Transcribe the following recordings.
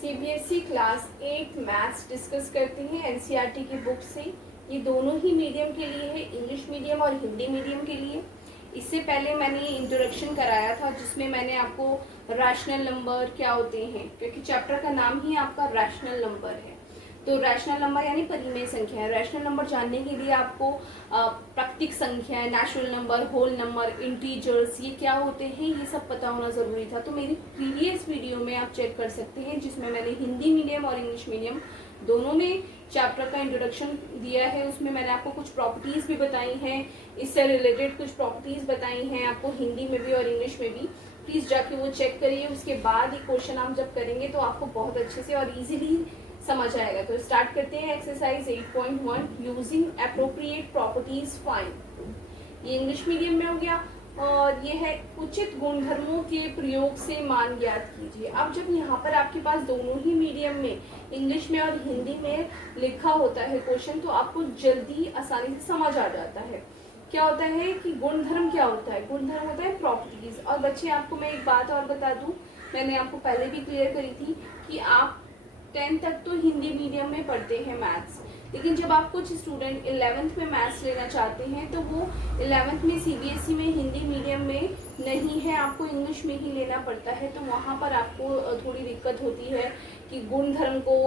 CBSE class 8 maths discuss करते हैं NCERT की बुक से। ये दोनों ही मीडियम के लिए है, इंग्लिश मीडियम और हिंदी मीडियम के लिए। इससे पहले मैंने इंट्रोडक्शन कराया था जिसमें मैंने आपको रैशनल नंबर क्या होते हैं, क्योंकि चैप्टर का नाम ही आपका रैशनल नंबर है। तो रैशनल नंबर यानी परिमेय संख्या है। रैशनल नंबर जानने के लिए आपको प्राकृतिक संख्या, natural number, whole number, integers ये क्या होते हैं ये सब पता होना ज़रूरी था। तो मेरी प्रीवियस वीडियो में आप चेक कर सकते हैं जिसमें मैंने हिंदी मीडियम और इंग्लिश मीडियम दोनों में चैप्टर का इंट्रोडक्शन दिया है। उसमें मैंने आपको कुछ प्रॉपर्टीज़ भी बताई हैं, इससे रिलेटेड कुछ प्रॉपर्टीज़ बताई हैं आपको हिंदी में भी और इंग्लिश में भी। प्लीज़ जाके वो चेक करिए। उसके बाद ये क्वेश्चन आप जब करेंगे तो आपको बहुत अच्छे से और ईजिली समझ आएगा। तो स्टार्ट करते हैं exercise 8.1 using appropriate properties find. ये इंग्लिश मीडियम में हो गया और ये है उचित गुणधर्मों के प्रयोग से मान ज्ञात कीजिए। अब जब यहाँ पर आपके पास दोनों ही मीडियम में, इंग्लिश में और हिंदी में लिखा होता है क्वेश्चन, तो आपको जल्दी आसानी से समझ आ जाता है क्या होता है कि गुणधर्म क्या होता है। गुणधर्म होता है प्रॉपर्टीज। और बच्चे आपको मैं एक बात और बता दूं, मैंने आपको पहले भी क्लियर करी थी कि आप 10 तक तो हिंदी मीडियम में पढ़ते हैं मैथ्स, लेकिन जब आप कुछ स्टूडेंट 11th में मैथ्स लेना चाहते हैं तो वो 11th में सीबीएसई में हिंदी मीडियम में नहीं है, आपको इंग्लिश में ही लेना पड़ता है। तो वहाँ पर आपको थोड़ी दिक्कत होती है कि गुणधर्म को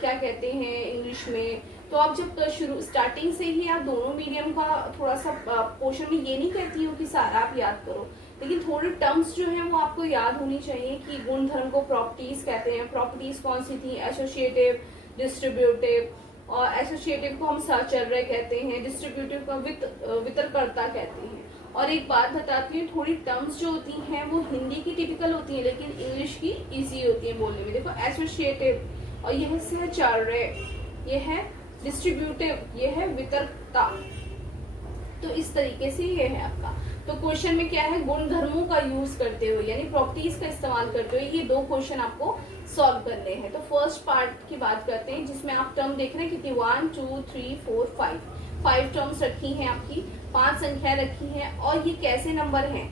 क्या कहते हैं इंग्लिश में। तो आप जब शुरू स्टार्टिंग से ही आप दोनों मीडियम का थोड़ा सा पोर्शन में, ये नहीं कहती हूँ कि सारा आप याद करो, लेकिन थोड़े टर्म्स जो हैं वो आपको याद होनी चाहिए कि गुणधर्म को प्रॉपर्टीज कहते हैं। प्रॉपर्टीज कौन सी थी? एसोसिएटिव, डिस्ट्रीब्यूटिव, और एसोसिएटिव को हम सहचर्य कहते हैं, डिस्ट्रीब्यूटिव को वितरकर्ता कहते हैं। और एक बात बताती हूँ, थोड़ी टर्म्स जो होती हैं वो हिंदी की टिपिकल होती है लेकिन इंग्लिश की इजी होती है बोलने में। देखो एसोसिएटिव और यह है सहचर्य, यह है डिस्ट्रीब्यूटिव, यह है वितरकता। तो इस तरीके से ये है आपका। तो क्वेश्चन में क्या है, गुणधर्मों का यूज करते हुए यानी प्रॉपर्टीज का इस्तेमाल करते हुए ये दो क्वेश्चन आपको सॉल्व करने हैं। तो फर्स्ट पार्ट की बात करते हैं जिसमें आप टर्म देख रहे हैं कितनी, 1 2 3 4 5 टर्म्स रखी हैं आपकी, 5 संख्या रखी हैं। और ये कैसे नंबर हैं?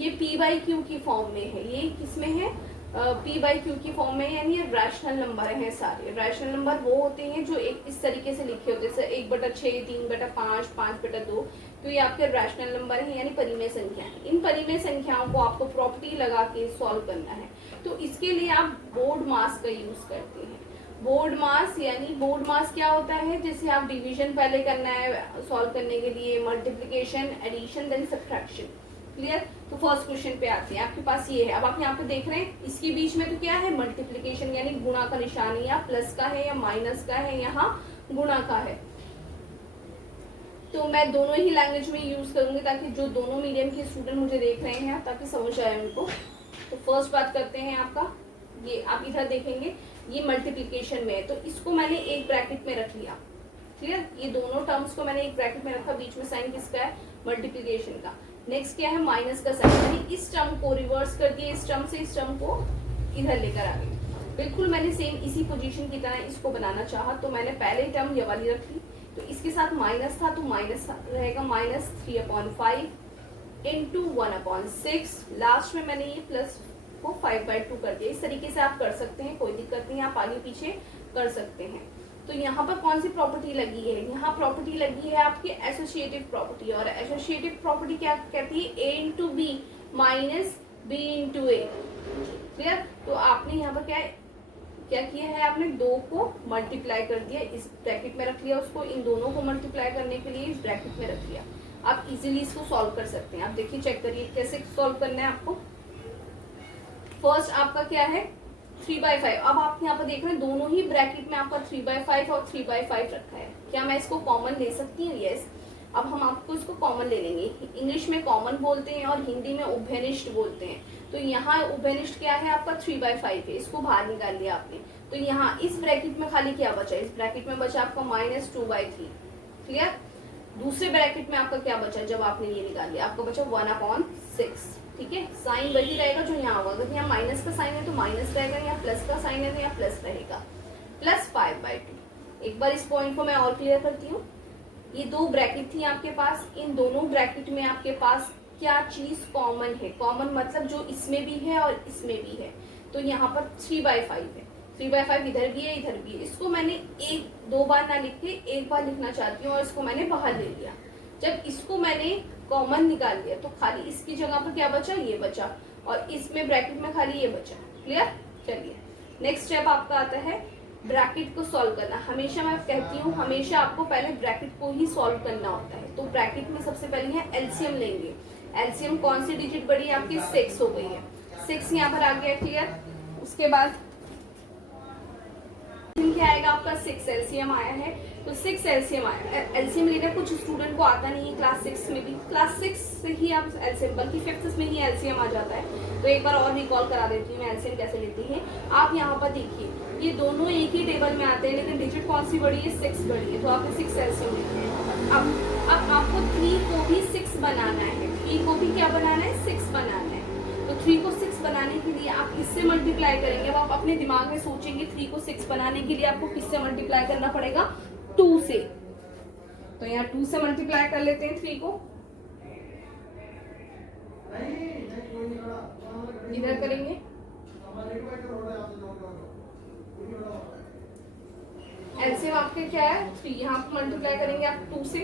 ये पी बाई क्यू की फॉर्म में है। ये किसमें है? पी बाई क्यू की फॉर्म में, यानी ये रैशनल नंबर हैं सारे। रैशनल नंबर वो होते हैं जो एक इस तरीके से लिखे होते हैं, जैसे 1/6, 3/5, 5/2। तो ये आपके रैशनल नंबर हैं यानी परिमेय संख्या है। इन परिमेय संख्याओं को आपको प्रॉपर्टी लगा के सॉल्व करना है। तो इसके लिए आप बोर्ड मास का यूज करते हैं। बोर्ड मास यानी बोर्ड मास क्या होता है, जैसे आप डिवीजन पहले करना है सॉल्व करने के लिए, multiplication, addition, then subtraction. Clear? तो फर्स्ट क्वेश्चन पे आते हैं। आपके पास ये है, अब आप यहाँ पे देख रहे हैं इसके बीच में तो क्या है, मल्टीप्लीकेशन यानी गुणा का निशान, या प्लस का है या माइनस का है, यहाँ गुणा का है। तो मैं दोनों ही लैंग्वेज में यूज करूंगी ताकि जो दोनों मीडियम के स्टूडेंट मुझे देख रहे हैं ताकि समझ आए उनको। तो फर्स्ट बात करते हैं आपका, ये आप इधर देखेंगे ये मल्टीप्लीकेशन में है तो इसको मैंने एक ब्रैकेट में रख लिया। क्लियर? ये दोनों टर्म्स को मैंने एक ब्रैकेट में रखा, बीच में साइन किसका है? मल्टीप्लीकेशन का। नेक्स्ट क्या है? माइनस का साइन, यानी इस टर्म को रिवर्स कर दिया, इस टर्म से इस टर्म को इधर लेकर आ गए। बिल्कुल मैंने सेम इसी पोजीशन की तरह इसको बनाना चाहा तो मैंने पहले टर्म ये वाली रख ली, तो इसके साथ माइनस था तो माइनस रहेगा -3/5 इंटू 1/6। लास्ट में मैंने ये प्लस को 5/2 कर दिया। इस तरीके से आप कर सकते हैं, कोई दिक्कत नहीं, आप आगे पीछे कर सकते हैं। तो यहाँ पर कौन सी प्रॉपर्टी लगी है? यहाँ प्रॉपर्टी लगी है आपकी एसोसिएटिव प्रॉपर्टी। और एसोसिएटिव प्रॉपर्टी क्या कहती है? A into b minus b into a. Clear? तो आपने यहाँ पर क्या किया है, आपने 2 को मल्टीप्लाई कर दिया, इस ब्रैकेट में रख लिया उसको, इन दोनों को मल्टीप्लाई करने के लिए इस ब्रैकेट में रख लिया। आप इजीली इसको सॉल्व कर सकते हैं। आप देखिए, चेक करिए कैसे सॉल्व करना है आपको। फर्स्ट आपका क्या है? 3/5। अब आप यहाँ पर देख रहे हैं दोनों ही ब्रैकेट में आपका 3/5 और 3/5 रखा है। क्या मैं इसको कॉमन ले सकती हूँ? यस। अब हम आपको इसको कॉमन ले लेंगे। इंग्लिश में कॉमन बोलते हैं और हिंदी में उभयनिष्ठ बोलते हैं। तो यहाँ उभयनिष्ठ क्या है आपका? 3/5 है, इसको बाहर निकाल लिया आपने। तो यहाँ इस ब्रैकेट में खाली क्या बचा? इस ब्रैकेट में बचा आपका -2/3। क्लियर? दूसरे ब्रैकेट में आपका क्या बचा जब आपने ये निकाल लिया? आपका बचा 1/6। ठीक है? साइन वही रहेगा जो यहाँ होगा। अगर यहाँ माइनस का साइन है तो माइनस रहेगा, यहाँ प्लस का साइन है तो यहाँ प्लस रहेगा, +5/2। एक बार इस पॉइंट को मैं और क्लियर करती हूँ। ये 2 ब्रैकेट थी आपके पास, इन दोनों ब्रैकेट में आपके पास क्या चीज कॉमन है? कॉमन मतलब जो इसमें भी है और इसमें भी है। तो यहाँ पर 3/5 है। 3/5 इधर भी है, इधर भी है। इसको मैंने एक दो बार ना लिख के एक बार लिखना चाहती हूँ और इसको मैंने बाहर ले लिया। जब इसको मैंने कॉमन निकाल लिया तो खाली इसकी जगह पर क्या बचा, ये बचा, और इसमें ब्रैकेट में खाली ये बचा। क्लियर? चलिए नेक्स्ट स्टेप आपका आता है ब्रैकेट को सॉल्व करना। हमेशा मैं कहती हूँ हमेशा आपको पहले ब्रैकेट को ही सॉल्व करना होता है। तो ब्रैकेट में सबसे पहले है एलसीएम लेंगे। एलसीएम कौन सी डिजिट बड़ी है आपकी, 6 हो गई है, 6 यहाँ पर आ गया। क्लियर? उसके बाद क्या आएगा आपका, 6 एलसीएम आया है, तो 6 एलसीएम आया। एलसीएम लेना कुछ स्टूडेंट को आता नहीं है, क्लास 6 में भी, क्लास 6 से ही आप एलसीएम, बल्कि 5th में ही एलसीएम आ जाता है। तो एक बार और रिकॉल करा देती हूँ मैं एलसीएम कैसे लेती है। आप यहाँ पर देखिए ये दोनों एक ही टेबल में आते हैं, लेकिन डिजिट कौन सी बड़ी है, 6 बड़ी है, तो आपने 6 एलसीएम लेते हैं। अब आपको 3 को भी 6 बनाना है, 3 को भी क्या बनाना है, 6 बनाना है। तो 3 को 6 बनाने के लिए आप किससे मल्टीप्लाई करेंगे, अब आप अपने दिमाग में सोचेंगे 3 को 6 बनाने के लिए आपको किससे मल्टीप्लाई करना पड़ेगा, 2 से। तो यहाँ 2 से मल्टीप्लाई कर लेते हैं 3 को, इधर करेंगे, एलसीएम आपके क्या है 3, यहाँ पर मल्टीप्लाई करेंगे आप 2 से,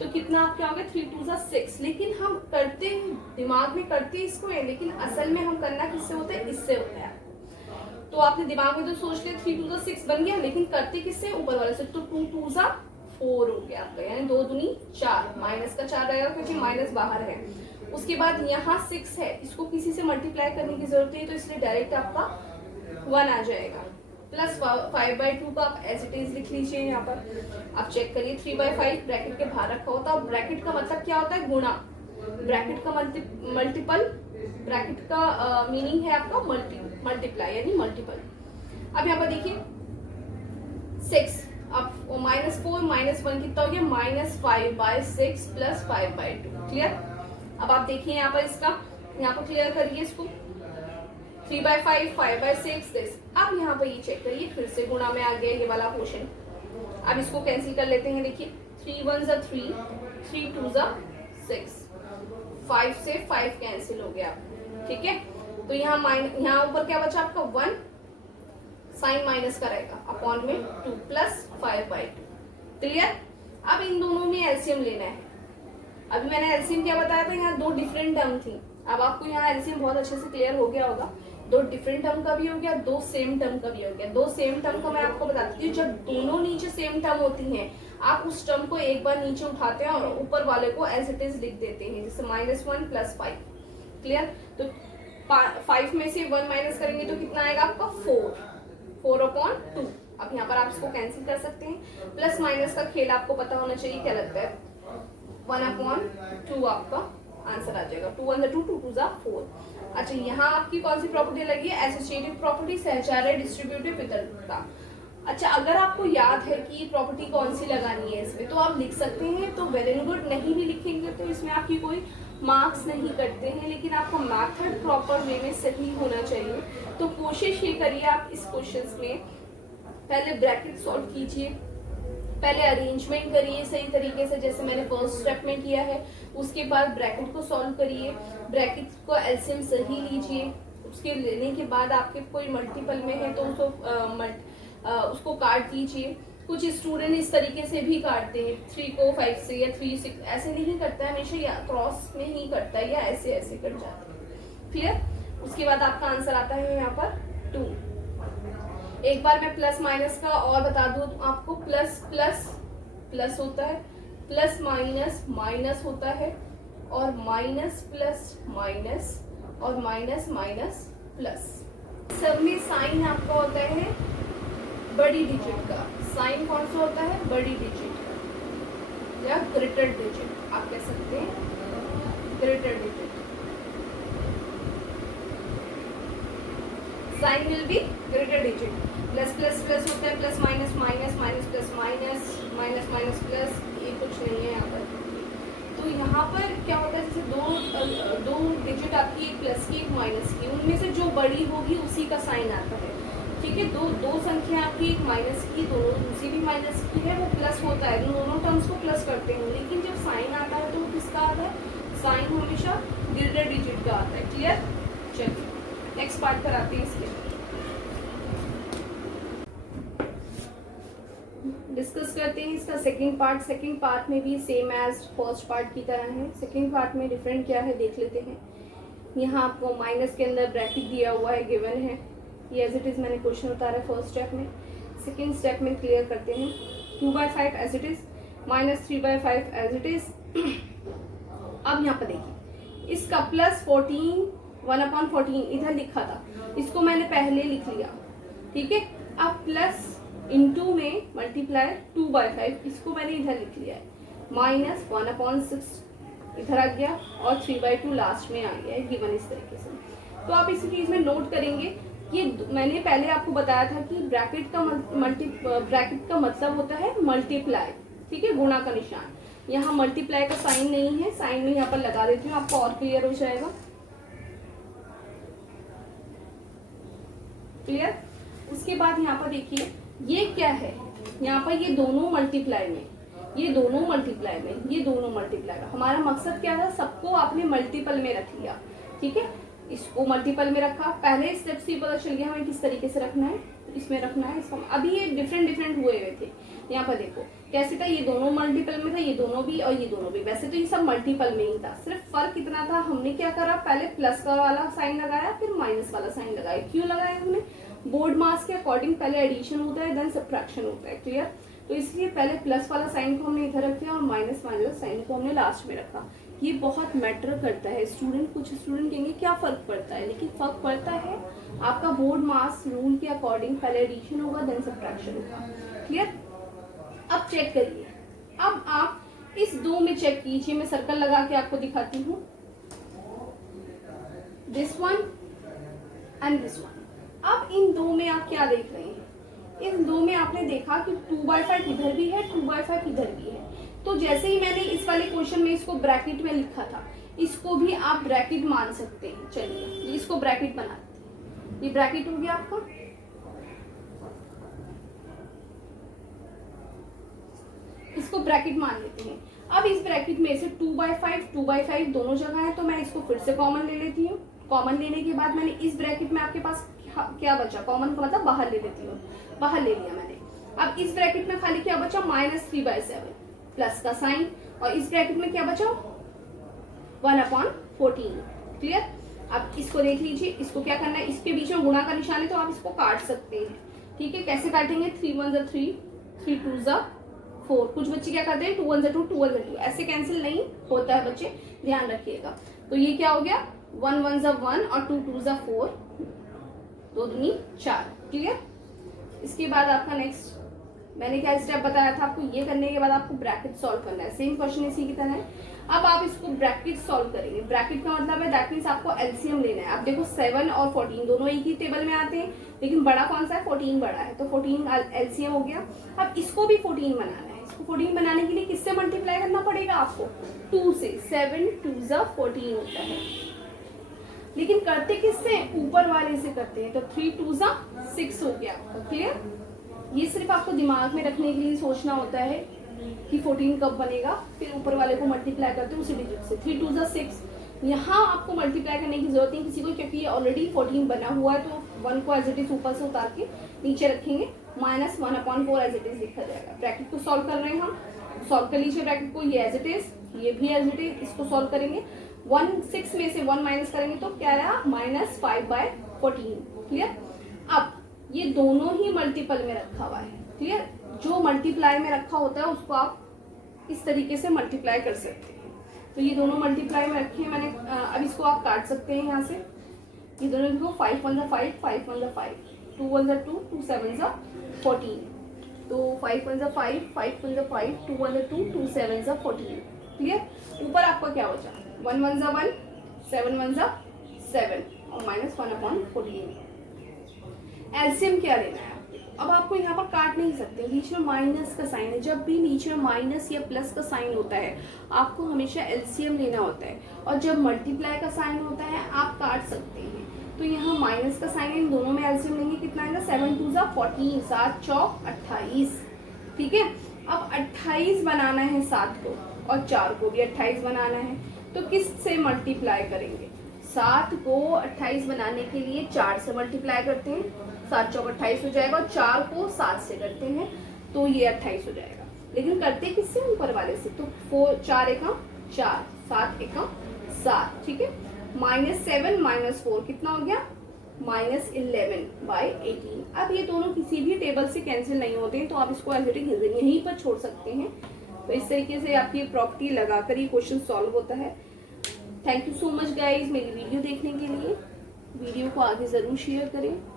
तो कितना आप क्या होगा, 3 2 जा 6। लेकिन हम करते दिमाग में करते इसको है, लेकिन असल में हम करना किससे होता है, इससे होता है। तो आपने दिमाग में तो सोच लिया 3 2 जा 6 बन गया, लेकिन करते किससे, ऊपर वाले से। तो 2 2 जा 4 हो गया आपका, यानी 2 दूनी 4, माइनस का 4 रहेगा क्योंकि माइनस बाहर है। उसके बाद यहाँ 6 है, इसको किसी से मल्टीप्लाई करने की जरूरत नहीं, तो इसलिए डायरेक्ट आपका 1 आ जाएगा। प्लस 5/2 का आप एज इट इज लिख लीजिए। यहाँ पर आप चेक करिए 3/5 ब्रैकेट के बाहर रखा होता है। ब्रैकेट का मतलब क्या होता है, गुणा। ब्रैकेट का मल्टीपल, ब्रैकेट का मीनिंग है आपका मल्टीप्लाई यानी मल्टीपल। अब यहाँ पर देखिए 6, अब -4 -1 कितना हो गया, -5/6 प्लस 5/2। क्लियर? अब आप देखिए यहाँ पर इसका, यहाँ पर क्लियर करिए इसको, 3/5 5/6 दिस। अब यहाँ पर ये चेक करिए, फिर से गुणा में आ गया ये वाला पोर्शन। अब इसको कैंसिल कर लेते हैं। देखिए 3 1 जा 3, 3 2 जा 6, 5 से 5 कैंसिल हो गया। ठीक है? तो यहाँ ऊपर क्या बचा आपका 1, साइन माइनस का रहेगा, अपॉन में 2 प्लस 5/2। क्लियर? अब इन दोनों में एलसीएम लेना है। अभी मैंने एलसीएम क्या बताया था, यहाँ 2 डिफरेंट टर्म थी। अब आपको यहाँ एलसीएम बहुत अच्छे से क्लियर हो गया होगा। 2 डिफरेंट टर्म का भी हो गया, 2 सेम टर्म का भी हो गया। 2 सेम टर्म का मैं आपको बताती हूँ, जब दोनों नीचे सेम टर्म होती हैं, आप उस टर्म को एक बार नीचे उठाते हैं और ऊपर वाले को एज इट इज लिख देते हैं, जैसे -1 प्लस 5। क्लियर? तो 5 में से 1 माइनस करेंगे तो कितना आएगा आपका 4/2। अब यहाँ पर आप इसको कैंसिल कर सकते हैं। प्लस माइनस का खेल आपको पता होना चाहिए क्या लगता है, 1/2 आपका आंसर आ जाएगा। 2 1 2 2 2 जा 4। अच्छा, यहाँ आपकी कौन सी प्रॉपर्टी लगी है, एसोसिएटिव प्रॉपर्टी, सहचार्य डिस्ट्रीब्यूटिव वितरणता। अच्छा, अगर आपको याद है कि प्रॉपर्टी कौन सी लगानी है इसमें, तो आप लिख सकते हैं। तो वेल एंड गुड, नहीं भी लिखेंगे तो इसमें आपकी कोई मार्क्स नहीं कटते हैं, लेकिन आपका मेथड प्रॉपर वे में सही होना चाहिए। तो कोशिश ये करिए आप इस क्वेश्चन में पहले ब्रैकेट सॉल्व कीजिए, पहले अरेंजमेंट करिए सही तरीके से, जैसे मैंने फर्स्ट स्टेप में किया है। उसके बाद ब्रैकेट को सॉल्व करिए, ब्रैकेट को एलसीएम सही लीजिए। उसके लेने के बाद आपके कोई मल्टीपल में है तो उसको काट दीजिए। कुछ स्टूडेंट इस तरीके से भी काटते हैं, 3 को 5 से या 3 6, ऐसे नहीं करता है हमेशा, या क्रॉस में ही करता है, या ऐसे ऐसे कट जाते हैं। क्लियर? उसके बाद आपका आंसर आता है यहाँ पर 2। एक बार मैं प्लस माइनस का और बता दूं आपको, प्लस प्लस प्लस होता है, प्लस माइनस माइनस होता है, और माइनस प्लस माइनस, और माइनस माइनस प्लस। सब में साइन आपका होता है बड़ी डिजिट का। साइन कौन सा होता है, बड़ी डिजिट का या ग्रेटर डिजिट आप कह सकते हैं, greater digit. Sign will be greater digit. Plus plus plus होता है, plus minus minus, minus plus minus, minus minus plus, ये कुछ नहीं है यहाँ पर। तो यहाँ पर क्या होता है, जैसे दो डिजिट आपकी, एक प्लस की एक माइनस की, उनमें से जो बड़ी होगी उसी का साइन आता है। ठीक है? दो संख्या आपकी, एक माइनस की, दोनों दूसरी भी माइनस की है, वो प्लस होता है, दोनों टर्म्स को प्लस करते हैं। लेकिन जब साइन आता है तो वो किसका आता है, साइन हमेशा ग्रेटर डिजिट का आता है। क्लियर? चलिए नेक्स्ट पार्ट कराते हैं इसके। डिस्कस करते हैं इसका सेकंड पार्ट। सेकंड पार्ट में भी सेम एज फर्स्ट पार्ट की तरह है। सेकंड पार्ट में डिफरेंट क्या है देख लेते हैं। यहाँ आपको माइनस के अंदर ब्रैकेट दिया हुआ है, गिवन है, ये एज इट इज मैंने क्वेश्चन उतारा है फर्स्ट स्टेप में। सेकंड स्टेप में क्लियर करते हैं। 2/5 as it is, minus 3/5 as it is. अब यहाँ पर देखिए इसका प्लस 14 1/14 इधर लिखा था, इसको मैंने पहले लिख लिया, ठीक है। अब प्लस इनटू में मल्टीप्लाई 2/5, इसको मैंने इधर लिख लिया है, माइनस 1/6 इधर आ गया और 3/2 लास्ट में आ गया है, गिवन इस तरीके से। तो आप इसी चीज में नोट करेंगे, ये मैंने पहले आपको बताया था कि ब्रैकेट का मतलब होता है मल्टीप्लाई, ठीक है, गुणा का निशान। यहाँ मल्टीप्लाई का साइन नहीं है, साइन में यहाँ पर लगा देती हूँ, आपको और क्लियर हो जाएगा। क्लियर। उसके बाद यहाँ पर देखिए ये क्या है, यहाँ पर ये दोनों मल्टीप्लाई में, ये दोनों मल्टीप्लाई में, ये दोनों मल्टीप्लाई में। हमारा मकसद क्या था, सबको आपने मल्टीपल में रख लिया, ठीक है। इसको मल्टीपल में रखा, पहले स्टेप से पता चल गया हमें किस तरीके से रखना है, इसमें रखना है इसको। अभी ये डिफरेंट हुए थे, यहाँ पर देखो कैसे था, ये दोनों मल्टीपल में था, ये दोनों भी और ये दोनों भी। वैसे तो ये सब मल्टीपल में ही था, सिर्फ फर्क इतना था, हमने क्या करा, पहले प्लस का वाला साइन लगाया, फिर माइनस वाला साइन लगाया। क्यों लगाया हमने, बोर्ड मास के अकॉर्डिंग पहले एडिशन होता है देन सब्ट्रैक्शन होता है, क्लियर। तो इसलिए पहले प्लस वाला साइन को हमने इधर रखा और माइनस वाला साइन को हमने लास्ट में रखा। ये बहुत मैटर करता है स्टूडेंट, कुछ स्टूडेंट कहेंगे क्या फर्क पड़ता है, लेकिन फर्क पड़ता है। आपका बोर्ड मास रूल के अकॉर्डिंग पहले एडिशन होगा देन सब्ट्रैक्शन होगा, क्लियर। अब चेक करिए, अब आप इस दो में चेक कीजिए, मैं सर्कल लगा के आपको दिखाती हूँ, this one and this one. अब इन दो में आप क्या देख रहे हैं, इन दो में आपने देखा कि 2/5 इधर भी है, 2/5 इधर भी है। तो जैसे ही मैंने इस वाले क्वेश्चन में इसको ब्रैकेट में लिखा था, इसको भी आप ब्रैकेट मान सकते हैं। चलिए इसको ब्रैकेट बनाते हैं, ये ब्रैकेट हो गया आपका। इसको ब्रैकेट मान लेते हैं। अब इस ब्रैकेट में से 2/5 दोनों जगह है, तो मैं इसको फिर से कॉमन ले लेती हूँ। कॉमन लेने के बाद मैंने इस ब्रैकेट में आपके पास क्या बचा, कॉमन का मतलब बाहर ले लेती हूँ, बाहर ले लिया मैंने। अब इस ब्रैकेट में खाली क्या बचा, -3/7 प्लस का साइन, और इस ब्रैकेट में क्या बचा 1/14, क्लियर। अब इसको देख लीजिए, इसको क्या करना है, इसके बीच में गुणा का निशान है तो आप इसको काट सकते हैं, ठीक है। कैसे काटेंगे, 3 1 3, 3 2 4। कुछ बच्चे क्या करते हैं 2 1 2, 2 1 2, ऐसे कैंसिल नहीं होता है बच्चे, ध्यान रखिएगा। तो ये क्या हो गया, 1 1 1 और 2 2 4, 2 दूनी 4, क्लियर। इसके बाद आपका नेक्स्ट मैंने क्या स्टेप बताया था आपको, ये करने के बाद आपको ब्रैकेट सॉल्व करना है। सेम क्वेश्चन इसी की तरह है। अब आप इसको ब्रैकेट सॉल्व करेंगे। ब्रैकेट का मतलब है दैट मीन्स आपको एलसीएम लेना है। आप देखो 7 और 14 दोनों एक ही टेबल में आते हैं, लेकिन बड़ा कौन सा है, 14 बड़ा है, तो 14 एलसीएम हो गया। अब इसको भी 14 बनाना है। इसको 14 बनाने के लिए किससे मल्टीप्लाई करना पड़ेगा आपको, 2 से। 7 2 14 होता है, लेकिन करते किससे, ऊपर वाले से करते हैं, तो 3 2 6 हो गया आपका, क्लियर। ये सिर्फ आपको दिमाग में रखने के लिए सोचना होता है कि 14 कब बनेगा, फिर ऊपर वाले को मल्टीप्लाई करते हैं उसी डिजिट से। 3 2 6, यहाँ आपको मल्टीप्लाई करने की जरूरत नहीं किसी को, क्योंकि ये ऑलरेडी 14 बना हुआ है। तो 1 को एज इट इज ऊपर से उतार के नीचे रखेंगे, -1/4 एज इट इज लिखा जाएगा। ब्रैकेट को सॉल्व कर रहे हैं हम, सॉल्व कर लीजिए ब्रैकेट को, ये एज इट इज, ये भी एज इट इज। इसको सॉल्व करेंगे, 6 में से 1 माइनस करेंगे तो क्या आया, -5/14, क्लियर। अब ये दोनों ही मल्टीपल में रखा हुआ है, क्लियर। जो मल्टीप्लाई में रखा होता है उसको आप इस तरीके से मल्टीप्लाई कर सकते हैं। तो ये दोनों मल्टीप्लाई में रखे हैं मैंने। अब इसको आप काट सकते हैं यहाँ से, ये दोनों देखो 5 1 5, 5 1 5, 2 1 2, 2 7 14। तो 5 1 5, 5 1 5, 2 1 2, 2 7 14, क्लियर। ऊपर आपका क्या बचा, 1 1 1, 7 1 7 और -1/14। एलसीएम क्या लेना है, अब आपको यहाँ पर काट नहीं सकते, बीच में माइनस का साइन है। जब भी बीच में माइनस या प्लस का साइन होता है आपको हमेशा एलसीएम लेना होता है, और जब मल्टीप्लाई का साइन होता है आप काट सकते हैं। तो यहाँ माइनस का साइन है, इन दोनों में एलसीएम लेंगे, कितना आएगा, 7 2 14, 7 4 28, ठीक है। अब 28 बनाना है 7 को, और 4 को भी 28 बनाना है, तो किस से मल्टीप्लाई करेंगे, 7 को 28 बनाने के लिए 4 से मल्टीप्लाई करते हैं, 7 4 28 हो जाएगा, और 4 को 7 से करते हैं तो ये 28 हो जाएगा। लेकिन करते किससे, ऊपर वाले से। तो 4 4 एका 4, 7 एका 7, ठीक है। -7 -4 कितना हो गया, -11/18। अब ये दोनों किसी भी टेबल से कैंसिल नहीं होते हैं, तो आप इसको एज इट इज यहीं पर छोड़ सकते हैं। तो इस तरीके से आपकी प्रॉपर्टी लगाकर ये क्वेश्चन सॉल्व होता है। Thank you so much guys मेरी वीडियो देखने के लिए। वीडियो को आगे ज़रूर शेयर करें।